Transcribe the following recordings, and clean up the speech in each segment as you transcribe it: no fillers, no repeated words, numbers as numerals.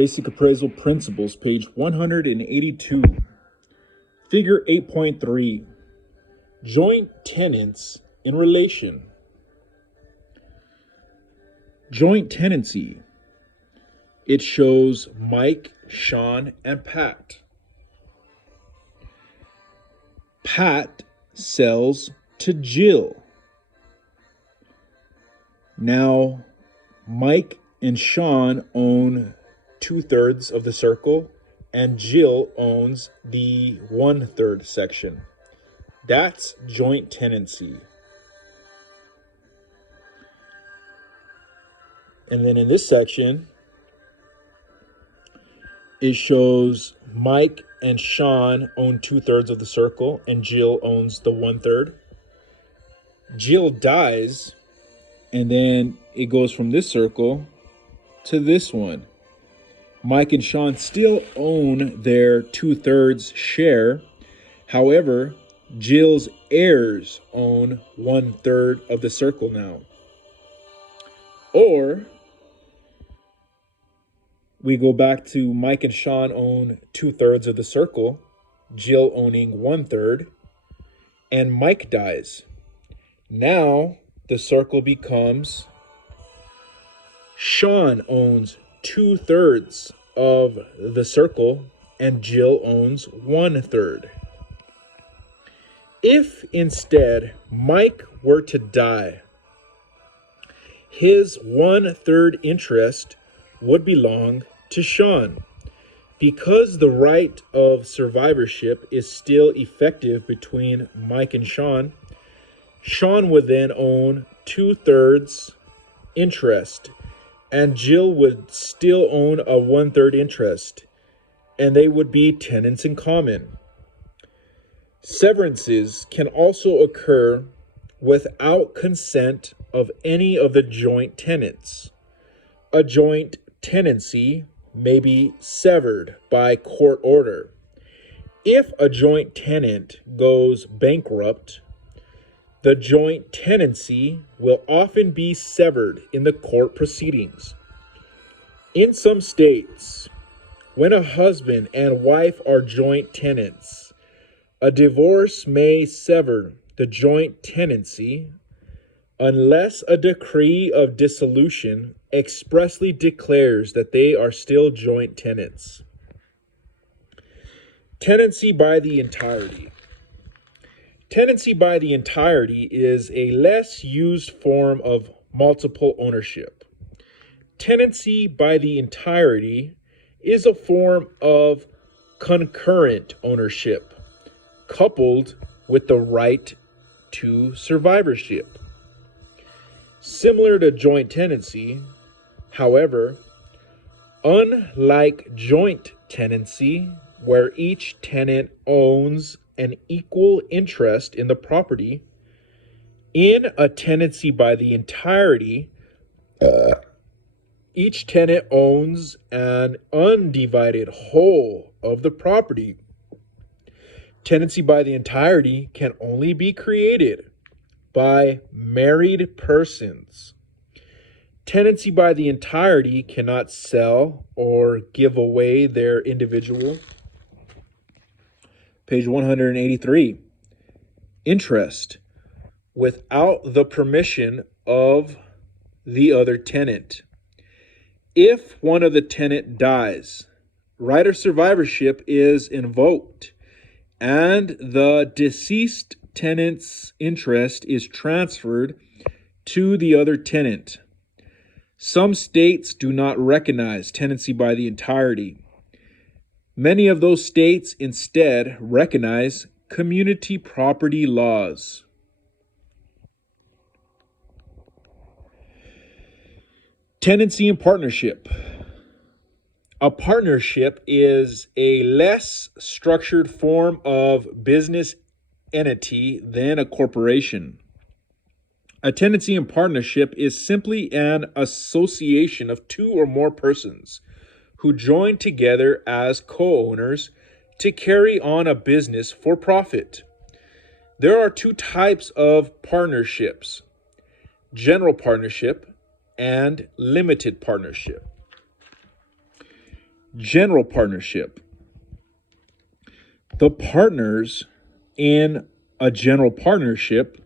Basic Appraisal Principles, page 182. Figure 8.3. Joint tenants in relation. Joint tenancy. It shows Mike, Sean, and Pat. Pat sells to Jill. Now, Mike and Sean own 2/3 of the circle, and Jill owns the 1/3 section. That's joint tenancy. And then in this section, it shows Mike and Sean own 2/3 of the circle, and Jill owns the 1/3. Jill dies, and then it goes from this circle to this one. Mike and Sean still own their 2/3 share. However, Jill's heirs own 1/3 of the circle now. Or we go back to Mike and Sean own 2/3 of the circle, Jill owning 1/3, and Mike dies. Now the circle becomes Sean owns 2/3 of the circle and Jill owns 1/3. If instead Mike were to die, his 1/3 interest would belong to Sean. Because the right of survivorship is still effective between Mike and Sean, Sean would then own 2/3 interest, and Jill would still own a 1/3 interest, and they would be tenants in common. Severances can also occur without consent of any of the joint tenants. A joint tenancy may be severed by court order. If a joint tenant goes bankrupt, the joint tenancy will often be severed in the court proceedings. In some states, when a husband and wife are joint tenants, a divorce may sever the joint tenancy unless a decree of dissolution expressly declares that they are still joint tenants. Tenancy by the entirety. Tenancy by the entirety is a less used form of multiple ownership. Tenancy by the entirety is a form of concurrent ownership, coupled with the right to survivorship. Similar to joint tenancy, however, unlike joint tenancy, where each tenant owns an equal interest in the property, in a tenancy by the entirety, each tenant owns an undivided whole of the property. Tenancy by the entirety can only be created by married persons. Tenancy by the entirety cannot sell or give away their individual. Page 183. Interest without the permission of the other tenant. If one of the tenant dies, right of survivorship is invoked, and the deceased tenant's interest is transferred to the other tenant. Some states do not recognize tenancy by the entirety. Many of those states instead recognize community property laws. Tenancy and partnership. A partnership is a less structured form of business entity than a corporation. A tenancy and partnership is simply an association of two or more persons who join together as co-owners to carry on a business for profit. There are two types of partnerships: general partnership and limited partnership. General partnership. The partners in a general partnership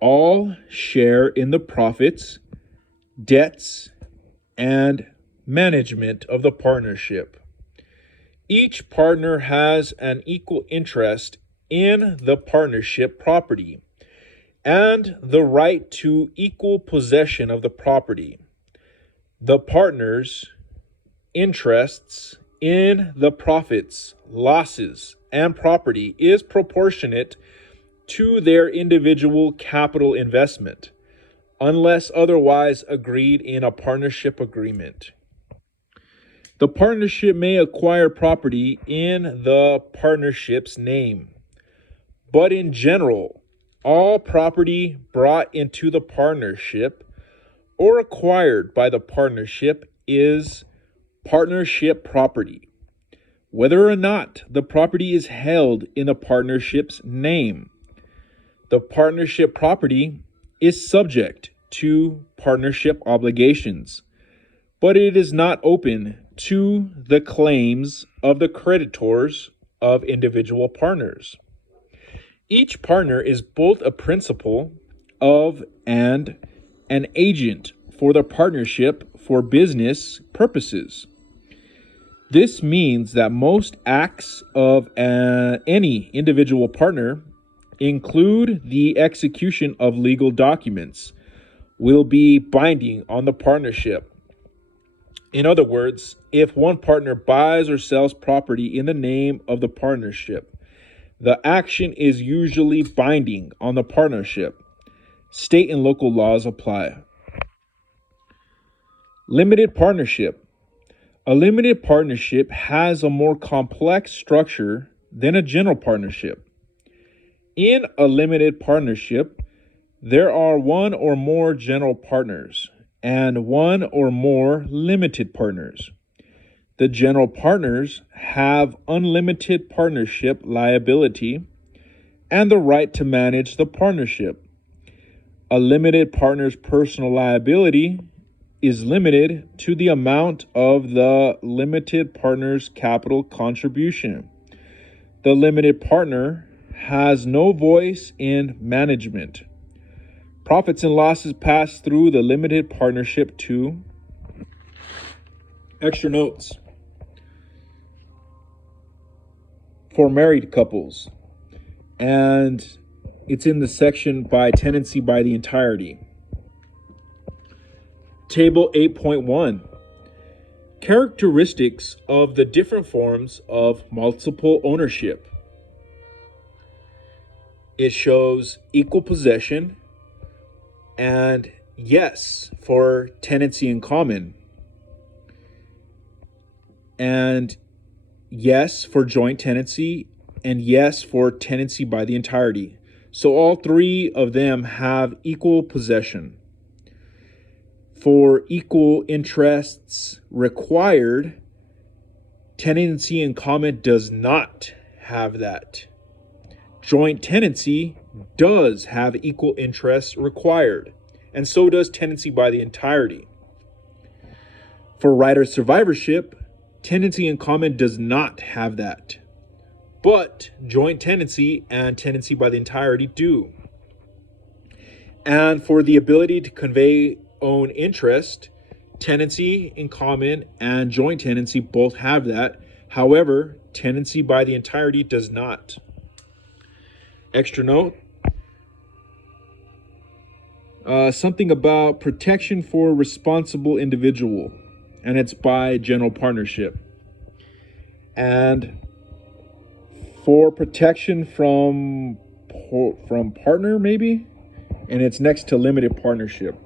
all share in the profits, debts, and management of the partnership. Each partner has an equal interest in the partnership property and the right to equal possession of the property. The partners' interests in the profits, losses, and property is proportionate to their individual capital investment, unless otherwise agreed in a partnership agreement. The partnership may acquire property in the partnership's name, but in general, all property brought into the partnership or acquired by the partnership is partnership property, whether or not the property is held in the partnership's name. The partnership property is subject to partnership obligations, but it is not open to the claims of the creditors of individual partners. Each partner is both a principal of and an agent for the partnership for business purposes. This means that most acts of any individual partner include the execution of legal documents will be binding on the partnership. In other words, if one partner buys or sells property in the name of the partnership, the action is usually binding on the partnership. State and local laws apply. Limited partnership. A limited partnership has a more complex structure than a general partnership. In a limited partnership, there are one or more general partners and one or more limited partners. The general partners have unlimited partnership liability and the right to manage the partnership. A limited partner's personal liability is limited to the amount of the limited partner's capital contribution. The limited partner has no voice in management. Profits and losses pass through the limited partnership to extra notes. For married couples, and it's in the section by tenancy by the entirety. Table 8.1. Characteristics of the different forms of multiple ownership. It shows equal possession and yes for tenancy in common, and yes for joint tenancy, and yes for tenancy by the entirety. So all three of them have equal possession. For equal interests required, tenancy in common does not have that. Joint tenancy does have equal interests required, and so does tenancy by the entirety. For right of survivorship, tenancy in common does not have that, but joint tenancy and tenancy by the entirety do. And for the ability to convey own interest, tenancy in common and joint tenancy both have that. However, tenancy by the entirety does not. Extra note. Something about protection for responsible individual, and it's by general partnership. And for protection from partner, maybe, and it's next to limited partnership.